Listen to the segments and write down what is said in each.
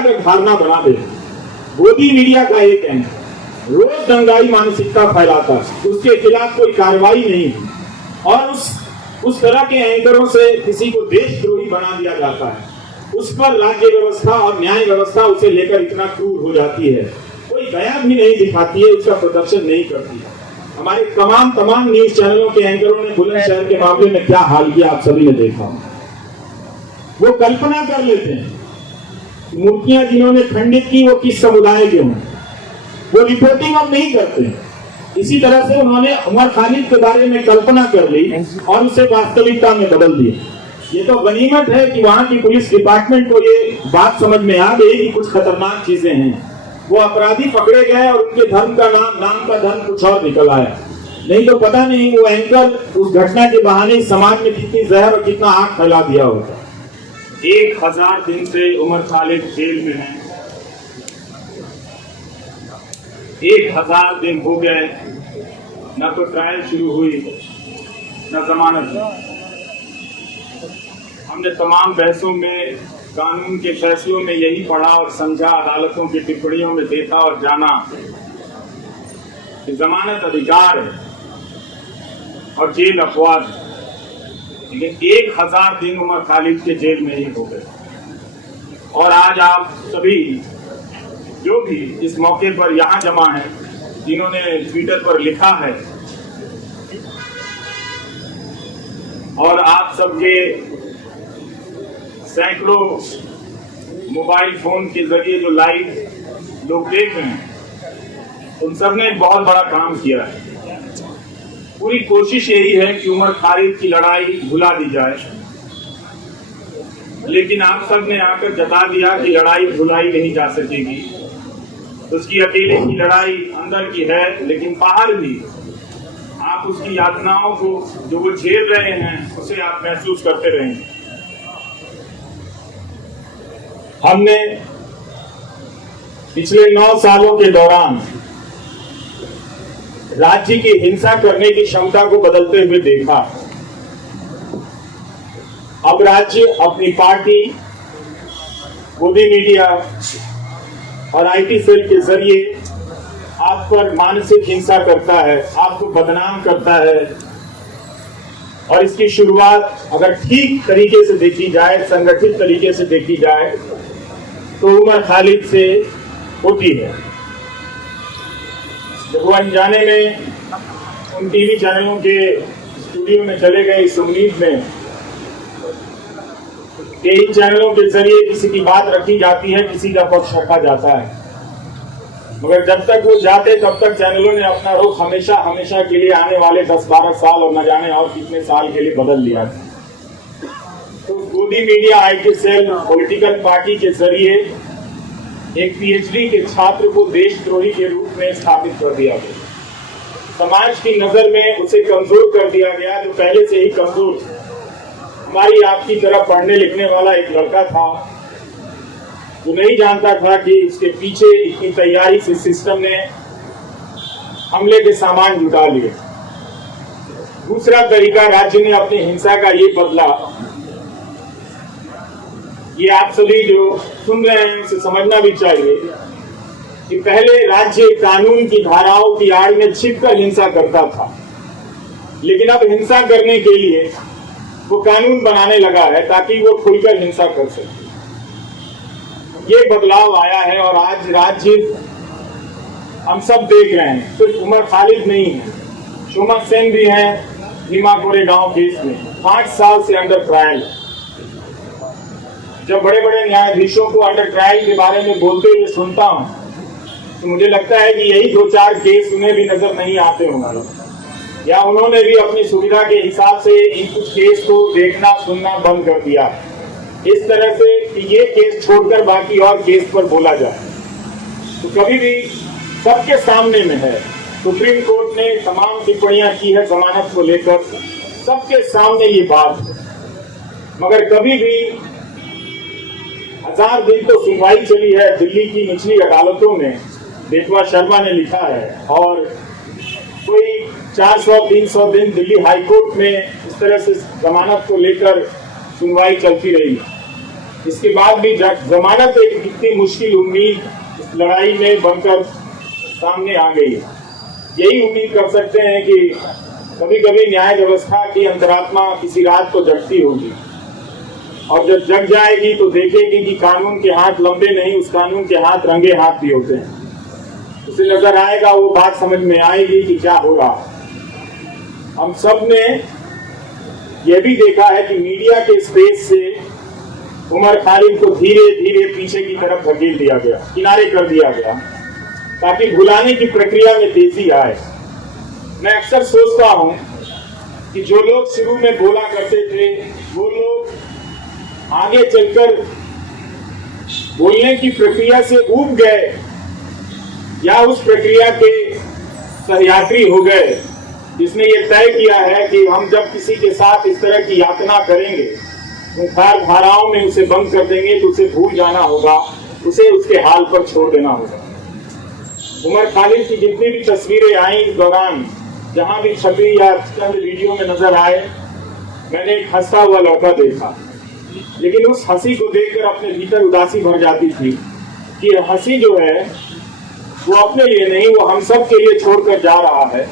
अगर धारणा बना दे, गोदी मीडिया का एक एंकर रोज दंगाई मानसिकता फैलाता है, उसके खिलाफ कोई कार्रवाई नहीं है और उस तरह के एंकरों से किसी को देशद्रोही बना दिया जाता है, उस पर राज्य व्यवस्था और न्याय व्यवस्था उसे लेकर इतना क्रूर हो जाती है, कोई दया भी नहीं दिखाती है, उसका प्रदर्शन नहीं करती है। हमारे तमाम न्यूज चैनलों के एंकरों ने बुलंदशहर के मामले में क्या हाल किया आप सभी ने देखा। वो कल्पना कर लेते हैं मूर्तियां जिन्होंने खंडित की वो किस समुदाय के हों, वो रिपोर्टिंग अब नहीं करते। इसी तरह से उन्होंने उमर खालिद के बारे में कल्पना कर ली और उसे वास्तविकता में बदल दिया। ये तो गनीमत है कि वहां की पुलिस डिपार्टमेंट को ये बात समझ में आ गई कि कुछ खतरनाक चीजें हैं। वो अपराधी पकड़े गए और उनके धर्म का नाम का धर्म कुछ और निकल आया। नहीं तो पता नहीं वो एंकर उस घटना के बहाने समाज में कितनी जहर और कितना आग फैला दिया होता। 1000 दिन से उमर खालिद जेल में है। 1000 दिन हो गए, न तो ट्रायल शुरू हुई न जमानत। हमने तमाम बहसों में, कानून के फैसलों में यही पढ़ा और समझा, अदालतों की टिप्पणियों में देखा और जाना कि जमानत अधिकार है और जेल अपवाद है। लेकिन 1000 दिन उमर खालिद के जेल में ही हो गए। और आज आप सभी जो भी इस मौके पर यहाँ जमा है, जिन्होंने ट्विटर पर लिखा है और आप सबके सैकड़ों मोबाइल फोन के जरिए जो लाइव लोग देख रहे हैं, उन सब ने बहुत बड़ा काम किया है। पूरी कोशिश यही है कि उमर खालिद की लड़ाई भुला दी जाए, लेकिन आप सब ने आकर जता दिया कि लड़ाई भुलाई नहीं जा सकेगी। उसकी अकेले की लड़ाई अंदर की है, लेकिन बाहर भी आप उसकी यातनाओं को जो वो झेल रहे हैं उसे आप महसूस करते रहेंगे। हमने पिछले 9 सालों के दौरान राज्य की हिंसा करने की क्षमता को बदलते हुए देखा। अब राज्य अपनी पार्टी, गोदी मीडिया और आईटी सेल के जरिए आप पर मानसिक हिंसा करता है, आपको बदनाम करता है। और इसकी शुरुआत अगर ठीक तरीके से देखी जाए, संगठित तरीके से देखी जाए, तो उमर खालिद से होती है। जब वो अनजाने में उन टीवी चैनलों के स्टूडियो में चले गए इस उम्मीद में कि इन चैनलों के जरिए किसी की बात रखी जाती है, किसी का पक्ष रखा जाता है, मगर जब तक वो जाते तब तक चैनलों ने अपना रुख हमेशा हमेशा के लिए आने वाले 10-12 साल और न जाने और कितने साल के लिए बदल लिया था। तो गोदी media IT cell political party के जरिए एक पीएचडी के छात्र को देशद्रोही के रूप में स्थापित कर दिया गया। समाज की नजर में उसे कमजोर कर दिया गया, जो पहले से ही कमजोर था। हमारी आपकी तरह पढ़ने लिखने वाला एक लड़का था जो नहीं जानता था कि इसके पीछे इतनी तैयारी से सिस्टम ने हमले के सामान जुटा लिए। दूसरा तरीका राज्य ने अपनी हिंसा का ये बदला, ये आप सभी जो सुन रहे हैं उसे समझना भी चाहिए कि पहले राज्य कानून की धाराओं की आड़ में छिपकर हिंसा करता था, लेकिन अब हिंसा करने के लिए वो कानून बनाने लगा है ताकि वो खुलकर हिंसा कर सके। ये बदलाव आया है और आज राज्य हम सब देख रहे हैं। सिर्फ उमर खालिद नहीं है, सुमन सेन भी है भीमा कोरेगांव केस में 5 साल से अंडर ट्रायल। जब बड़े बड़े न्यायाधीशों को अंडर ट्रायल के बारे में बोलते हुए सुनता हूं तो मुझे लगता है कि यही 2-4 केस उन्हें भी नजर नहीं आते होंगे, या उन्होंने भी अपनी सुविधा के हिसाब से इन कुछ केस को देखना सुनना बंद कर दिया इस तरह से कि ये केस छोड़कर बाकी और केस पर बोला जाए। तो कभी भी सबके सामने में है, सुप्रीम कोर्ट ने तमाम टिप्पणियां की है जमानत को लेकर, सबके सामने ये बात है, मगर कभी भी 1000 दिन तो सुनवाई चली है दिल्ली की निचली अदालतों में, बेटवा शर्मा ने लिखा है, और कोई 400-300 दिन दिल्ली हाईकोर्ट में इस तरह से जमानत को लेकर सुनवाई चलती रही। इसके बाद भी जमानत एक इतनी मुश्किल उम्मीद इस लड़ाई में बनकर सामने आ गई। यही उम्मीद कर सकते हैं कि कभी कभी न्याय व्यवस्था की अंतरात्मा किसी रात को जगती होगी, और जब जग जाएगी तो देखेगी कि कानून के हाथ लंबे नहीं, उस कानून के हाथ रंगे हाथ भी होते हैं। उसे नजर आएगा, वो बात समझ में आएगी कि क्या हो रहा। हम सब ने यह भी देखा है कि मीडिया के स्पेस से उमर खालिद को धीरे धीरे पीछे की तरफ धकेल दिया गया, किनारे कर दिया गया, ताकि भुलाने की प्रक्रिया में तेजी आए। मैं अक्सर सोचता हूं कि जो लोग शुरू में बोला करते थे वो लोग आगे चलकर बोलने की प्रक्रिया से ऊब गए या उस प्रक्रिया के सहयात्री हो गए, जिसने ये तय किया है कि हम जब किसी के साथ इस तरह की यातना करेंगे, मुखार धाराओं में उसे बंद कर देंगे तो उसे भूल जाना होगा, उसे उसके हाल पर छोड़ देना होगा। उमर खालिद की जितनी भी तस्वीरें आई इस दौरान, जहां भी छवि या चंद वीडियो में नजर आए, मैंने एक हंसता हुआ लड़का देखा, लेकिन उस हंसी को देखकर अपने भीतर उदासी भर जाती थी कि हंसी जो है वो अपने लिए नहीं, वो हम सब के लिए छोड़कर जा रहा है।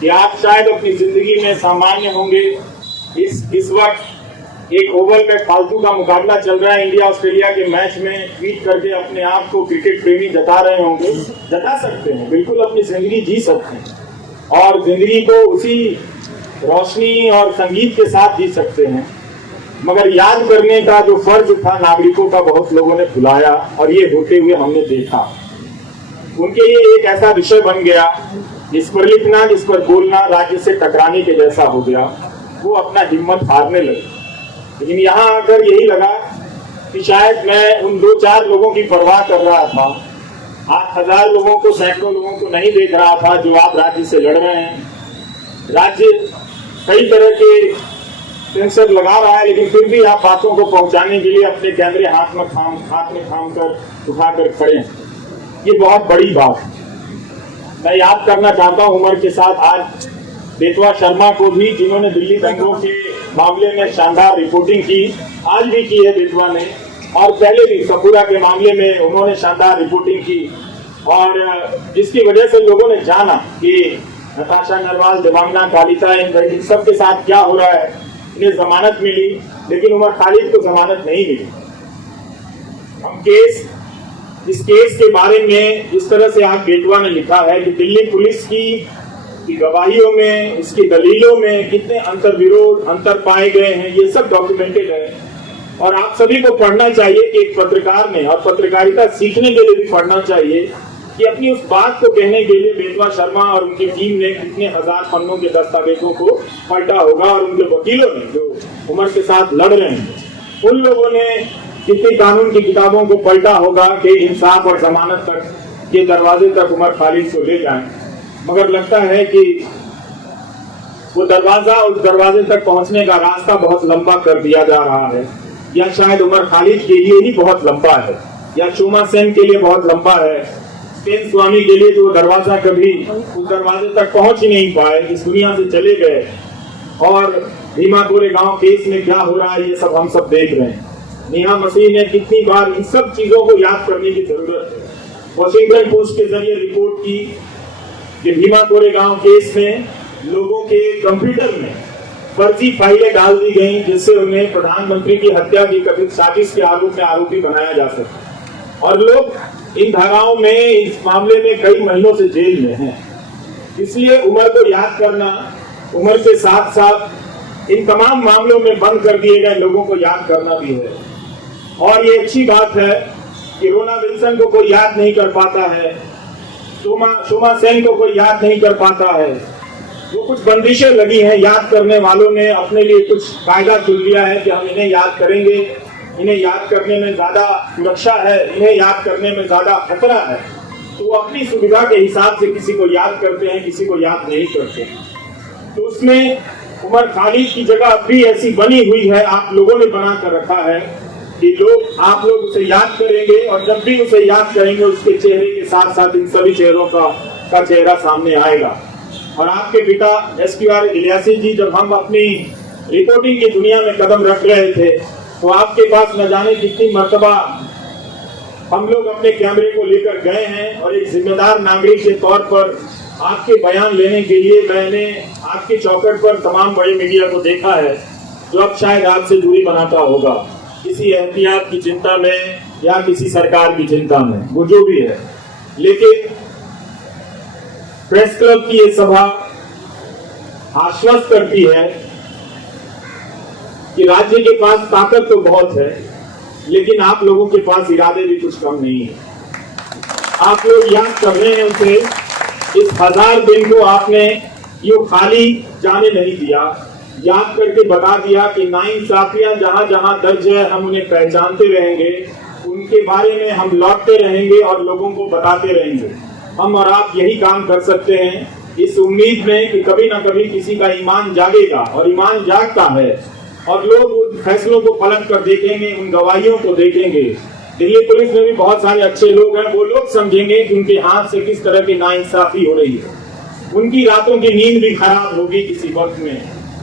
कि आप शायद अपनी जिंदगी में सामान्य होंगे, इस वक्त एक ओवर में फालतू का मुकाबला चल रहा है इंडिया ऑस्ट्रेलिया के मैच में, ट्वीट करके अपने आप को क्रिकेट प्रेमी जता रहे होंगे। जता सकते हैं, बिल्कुल अपनी जिंदगी जी सकते हैं और जिंदगी को उसी रोशनी और संगीत के साथ जी सकते हैं, मगर याद करने का जो फर्ज था नागरिकों का बहुत लोगों ने भुलाया, और ये होते हुए हमने देखा। उनके लिए एक ऐसा विषय बन गया जिस पर लिखना, जिस पर बोलना राज्य से टकराने के जैसा हो गया। वो अपना हिम्मत हारने लगे। लेकिन यहाँ आकर यही लगा कि शायद मैं उन 2-4 लोगों की परवाह कर रहा था, 8,000 लोगों को, सैकड़ों लोगों को नहीं देख रहा था जो आप राज्य से लड़ रहे हैं। राज्य कई तरह के सेंसर लगा रहा है, लेकिन फिर भी आप बातों को पहुंचाने के लिए अपने कैमरे हाथ में थाम कर उठाकर खड़े हैं। ये बहुत बड़ी बात है। मैं याद करना चाहता हूं उमर के साथ आज बेतवा शर्मा को भी, जिन्होंने दिल्ली दंगों के मामले में शानदार रिपोर्टिंग की, आज भी की है बेतवा ने, और पहले भी सपूरा के मामले में उन्होंने शानदार रिपोर्टिंग की, और जिसकी वजह से लोगों ने जाना कि नताशा नरवाल, देवांगना कालिता, इन सब के साथ क्या हो रहा है। इन्हें जमानत मिली, लेकिन उमर खालिद को जमानत नहीं मिली। हम इस केस के बारे में जिस तरह से आज बेतवा ने लिखा है कि दिल्ली पुलिस की गवाहियों में, इसकी दलीलों में कितने अंतर पाए गए हैं, ये सब डॉक्यूमेंटेड है। और आप सभी को पढ़ना चाहिए कि एक पत्रकार ने, और पत्रकारिता सीखने के लिए भी पढ़ना चाहिए कि अपनी उस बात को कहने के लिए बेतवा शर्मा और उनकी टीम ने कितने हजार पन्नों के दस्तावेजों को पलटा होगा, और उनके वकीलों ने जो उमर के साथ लड़ रहे हैं, उन लोगों ने कितनी कानून की किताबों को पलटा होगा कि इंसाफ और जमानत तक के दरवाजे तक उमर खालिद को ले जाएं। मगर लगता है कि वो उस दरवाजे तक पहुंचने का रास्ता बहुत लंबा कर दिया जा रहा है, या शायद उमर खालिद के लिए ही बहुत लंबा है, या चोमा सेन के लिए बहुत लंबा है, सेन स्वामी के लिए जो दरवाजा कभी उस दरवाजे तक पहुंच ही नहीं पाए, इस दुनिया से चले गए। और भीमा कोरेगांव केस में क्या हो रहा है, ये सब हम सब देख रहे हैं। नेहा मसीह ने कितनी बार इन सब चीजों को याद करने की जरूरत है। वॉशिंगटन पोस्ट के जरिए रिपोर्ट की कि भीमा कोरेगांव केस में लोगों के कंप्यूटर में फर्जी फाइलें डाल दी गई, जिससे उन्हें प्रधानमंत्री की हत्या की कथित साजिश के आरोप में आरोपी बनाया जा सके, और लोग इन धाराओं में, इस मामले में कई महीनों से जेल में हैं। इसलिए उमर को याद करना, उमर के साथ साथ इन तमाम मामलों में बंद कर दिए गए लोगों को याद करना भी है। और ये अच्छी बात है कि रोना विल्सन को कोई याद नहीं कर पाता है, शोमा सेन को कोई याद नहीं कर पाता है। वो कुछ बंदिशें लगी हैं, याद करने वालों ने अपने लिए कुछ कायदा चुन लिया है कि हम इन्हें याद करेंगे, इन्हें याद करने में ज्यादा सुरक्षा है, इन्हें याद करने में ज्यादा खतरा है, तो वो अपनी सुविधा के हिसाब से किसी को याद करते हैं, किसी को याद नहीं करते। तो उसमें उमर खालिद की जगह अब भी ऐसी बनी हुई है, आप लोगों ने बना कर रखा है कि आप लोग उसे याद करेंगे, और जब भी उसे याद करेंगे उसके चेहरे के साथ साथ इन सभी चेहरों का चेहरा सामने आएगा। और आपके पिता SQR इलियासी जी, जब हम अपनी रिपोर्टिंग की दुनिया में कदम रख रहे थे, तो आपके पास न जाने कितनी मर्तबा हम लोग अपने कैमरे को लेकर गए हैं और एक जिम्मेदार नागरिक के तौर पर आपके बयान लेने के लिए मैंने आपके चौखट पर तमाम बड़े मीडिया को देखा है, जो अब शायद आपसे दूरी बनाता होगा किसी एहतियात की चिंता में या किसी सरकार की चिंता में, वो जो भी है। लेकिन प्रेस क्लब की ये सभा आश्वस्त करती है कि राज्य के पास ताकत तो बहुत है, लेकिन आप लोगों के पास इरादे भी कुछ कम नहीं है। आप लोग याद कर रहे हैं उसे, इस 1000 दिन को आपने यूं खाली जाने नहीं दिया, याद करके बता दिया कि नाइंसाफियां जहां जहां दर्ज है हम उन्हें पहचानते रहेंगे, उनके बारे में हम लौटते रहेंगे और लोगों को बताते रहेंगे। हम और आप यही काम कर सकते हैं, इस उम्मीद में कि कभी ना कभी किसी का ईमान जागेगा, और ईमान जागता है और लोग उन फैसलों को पलट कर देखेंगे, उन गवाहियों को देखेंगे। दिल्ली पुलिस में भी बहुत सारे अच्छे लोग हैं, वो लोग समझेंगे कि उनके हाथ से किस तरह की नाइंसाफी हो रही है। उनकी रातों की नींद भी खराब होगी किसी वक्त में,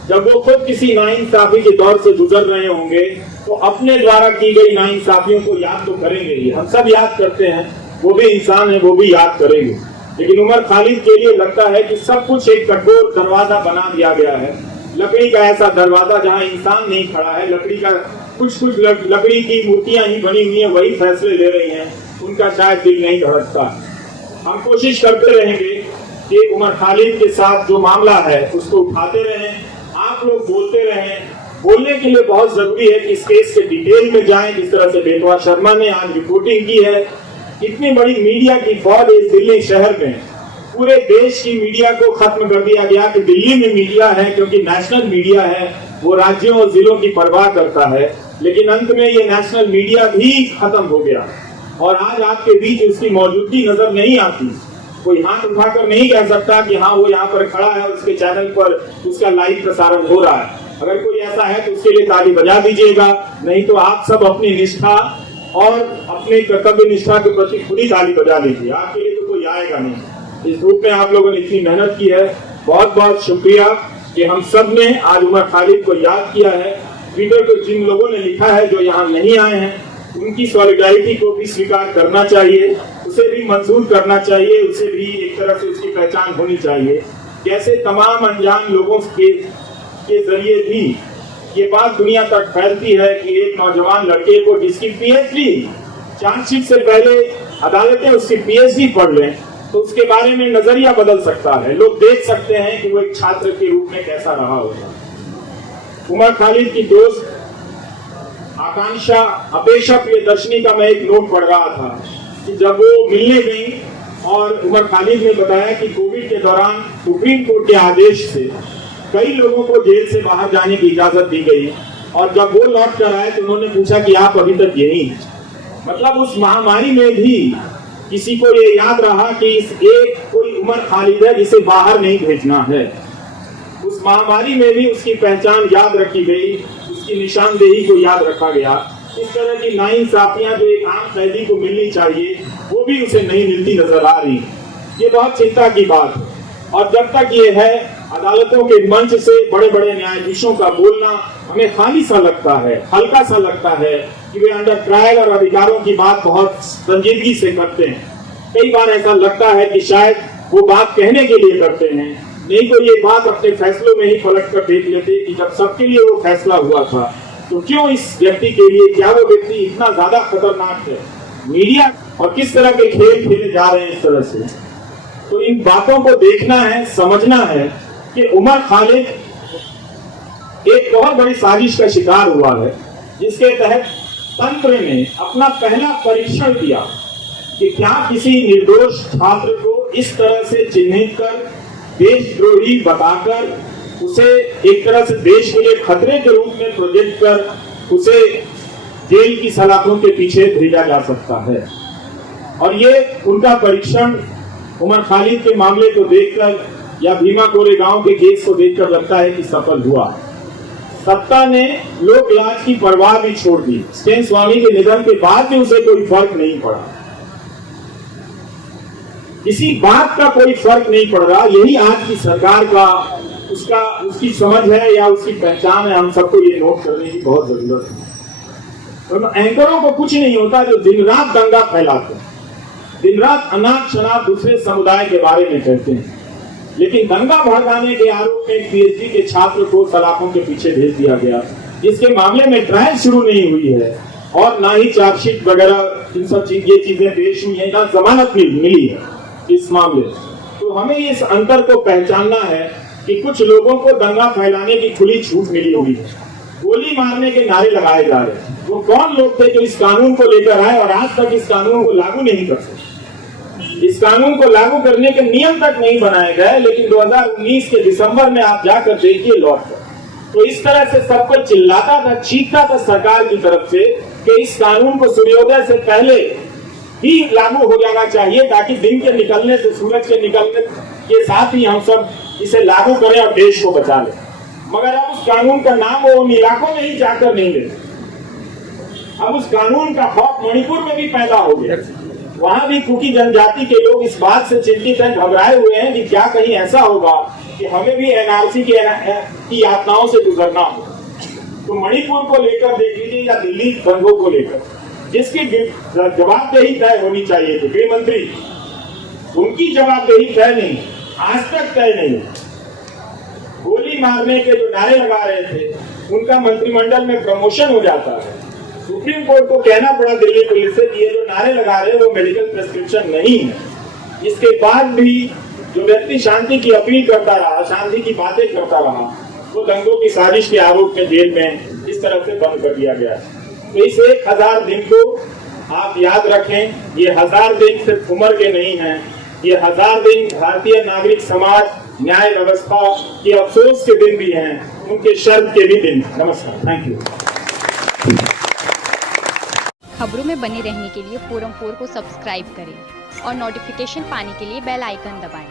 जब वो खुद किसी नाइंसाफी के दौर से गुजर रहे होंगे, तो अपने द्वारा की गई नाइंसाफियों को याद तो करेंगे ही। हम सब याद करते हैं, वो भी इंसान है, वो भी याद करेंगे। लेकिन उमर खालिद के लिए लगता है कि सब कुछ एक कठोर दरवाजा बना दिया गया है, लकड़ी का ऐसा दरवाजा जहां इंसान नहीं खड़ा है, लकड़ी का कुछ लकड़ी की मूर्तियां ही बनी हुई हैं, वही फैसले ले रही हैं, उनका शायद दिल नहीं धड़कता। हम कोशिश करते रहेंगे कि उमर खालिद के साथ जो मामला है उसको उठाते रहें, आप लोग बोलते रहें। बोलने के लिए बहुत जरूरी है कि इस केस के डिटेल में जाएं, जिस तरह से बेटवा शर्मा ने आज रिपोर्टिंग की है। इतनी बड़ी मीडिया की फौज इस दिल्ली शहर में, पूरे देश की मीडिया को खत्म कर दिया गया कि दिल्ली में मीडिया है, क्योंकि नेशनल मीडिया है, वो राज्यों और जिलों की परवाह करता है। लेकिन अंत में ये नेशनल मीडिया भी खत्म हो गया और आज आपके बीच उसकी मौजूदगी नजर नहीं आती। कोई हाथ उठाकर नहीं कह सकता कि हाँ वो यहाँ पर खड़ा है, उसके चैनल पर उसका लाइव प्रसारण हो रहा है। अगर कोई ऐसा है तो उसके लिए ताली बजा दीजिएगा, नहीं तो आप सब अपनी निष्ठा और अपने कर्तव्य निष्ठा के प्रति खुद ही ताली बजा लीजिए। आपके लिए तो कोई आएगा नहीं। इस ग्रुप में आप लोगों ने इतनी मेहनत की है, बहुत बहुत शुक्रिया कि हम सब ने आज उमर खालिद को याद किया है। ट्विटर पर जिन लोगों ने लिखा है जो यहाँ नहीं आए हैं, उनकी सॉलिडारिटी को भी स्वीकार करना चाहिए, उसे भी मंजूर करना चाहिए, उसे भी एक तरह से उसकी पहचान होनी चाहिए। कैसे तमाम अनजान लोगों के जरिए भी ये बात दुनिया तक फैलती है कि एक नौजवान लड़के को, जिसकी पीएचडी, चार्जशीट से पहले अदालतें उसकी पीएचडी पढ़ लें तो उसके बारे में नजरिया बदल सकता है। लोग देख सकते हैं कि वो एक छात्र के रूप में कैसा रहा होगा। उमर खालिद की दोस्त आकांक्षा अपेक्षा प्रियदर्शनी का मैं एक नोट पढ़ रहा था कि जब वो मिलने गई और उमर खालिद ने बताया कि कोविड के दौरान सुप्रीम कोर्ट के आदेश से कई लोगों को जेल से बाहर जाने की इजाजत दी गई, और जब वो लौट कर आए तो उन्होंने पूछा कि आप अभी तक यही हैं। मतलब उस महामारी में भी किसी को ये याद रहा कि इस एक कोई उमर खालिद है जिसे बाहर नहीं भेजना है। उस महामारी में भी उसकी पहचान याद रखी गई, उसकी निशानदेही को याद रखा गया। इस तरह की नाइंसाफियां जो एक आम कैदी को मिलनी चाहिए वो भी उसे नहीं मिलती नजर आ रही। ये बहुत चिंता की बात है। और जब तक ये है, अदालतों के मंच से बड़े बड़े न्यायाधीशों का बोलना हमें खाली सा लगता है, हल्का सा लगता है कि वे अंडर ट्रायल और अधिकारों की बात बहुत संजीदगी से करते हैं। कई बार ऐसा लगता है कि शायद वो बात कहने के लिए करते हैं, नहीं तो ये बात अपने फैसलों में ही पलट कर देख लेते कि जब सबके लिए वो फैसला हुआ था तो क्यों इस व्यक्ति के लिए, क्या वो व्यक्ति इतना ज्यादा खतरनाक है। मीडिया और किस तरह के खेल खेले जा रहे हैं इस तरह से। तो इन बातों को देखना है, समझना है कि उमर खालिद एक बहुत बड़ी साजिश का शिकार हुआ है, जिसके तहत तंत्र ने अपना पहला परीक्षण किया कि क्या किसी निर्दोष छात्र को इस तरह से चिन्हित कर, देशद्रोही बताकर, उसे एक तरह से देश के लिए खतरे के रूप में प्रोजेक्ट कर उसे जेल की सलाखों के पीछे भेजा जा सकता है। और ये उनका परीक्षण उमर खालिद के मामले को देखकर या भीमा कोरेगांव के केस को देखकर लगता है कि सफल हुआ। सत्ता ने लोक लाज की परवाह भी छोड़ दी। स्टेन स्वामी के निधन के बाद भी उसे कोई फर्क नहीं पड़ा, किसी बात का कोई फर्क नहीं पड़ रहा। यही आज की सरकार का उसकी समझ है या उसकी पहचान है। हम सबको ये नोट करने की बहुत जरूरत है। तो एंकरों को कुछ नहीं होता जो दिन रात दंगा फैलाते हैं, दिन रात अनाप शनाप दूसरे समुदाय के बारे में कहते हैं। लेकिन दंगा भड़काने के आरोप में पीएचडी के छात्र को सलाखों के पीछे भेज दिया गया, जिसके मामले में ट्रायल शुरू नहीं हुई है और ना ही चार्जशीट वगैरह इन सब ये चीजें पेश हुई है, ना जमानत भी मिली है इस मामले। तो हमें इस अंतर को पहचानना है कि कुछ लोगों को दंगा फैलाने की खुली छूट मिली हुई है, गोली मारने के नारे लगाए जा रहे हैं। वो कौन लोग थे जो इस कानून को लेकर आए और आज तक इस कानून को लागू नहीं कर सके? इस कानून को लागू करने के नियम तक नहीं बनाए गए, लेकिन 2019 के दिसंबर में आप जाकर देखिए लौट कर, तो इस तरह से सब कोई चिल्लाता था, चीखता था सरकार की तरफ से कि इस कानून को सूर्योदय से पहले ही लागू हो जाना चाहिए, ताकि दिन के निकलने से, सूरज के निकलने के साथ ही हम सब इसे लागू करें और देश को बचा लें। मगर अब उस कानून का नाम वो उन इलाकों में ही जाकर नहीं लेते। अब उस कानून का खौफ मणिपुर में भी पैदा हो गया। वहां भी कुकी जनजाति के लोग इस बात से चिंतित हैं, घबराए हुए हैं कि क्या कहीं ऐसा होगा कि हमें भी एनआरसी की यातनाओं से गुजरना हो। तो मणिपुर को लेकर देख लीजिए या दिल्ली दंगों को लेकर, जिसकी जवाबदेही तय होनी चाहिए थी गृह मंत्री, उनकी जवाबदेही तय नहीं, आज तक तय नहीं। गोली मारने के जो नारे लगा रहे थे उनका मंत्रिमंडल में प्रमोशन हो जाता है। सुप्रीम कोर्ट को कहना पड़ा दिल्ली पुलिस से कि ये जो नारे लगा रहे हैं वो मेडिकल प्रिस्क्रिप्शन नहीं है। इसके बाद भी जो व्यक्ति शांति की अपील करता रहा, शांति की बातें करता रहा, वो दंगों की साजिश के आरोप में जेल में इस तरह से बंद कर दिया गया। तो इस 1000 दिन को आप याद रखें, ये 1000 दिन सिर्फ उम्र के नहीं हैं, ये 1000 दिन भारतीय नागरिक समाज, न्याय व्यवस्था के अफसोस के दिन भी हैं, उनके शर्म के भी दिन। नमस्कार, थैंक यू। खबरों में बने रहने के लिए फोरम 4 को सब्सक्राइब करें और नोटिफिकेशन पाने के लिए बेल आइकन दबाएं।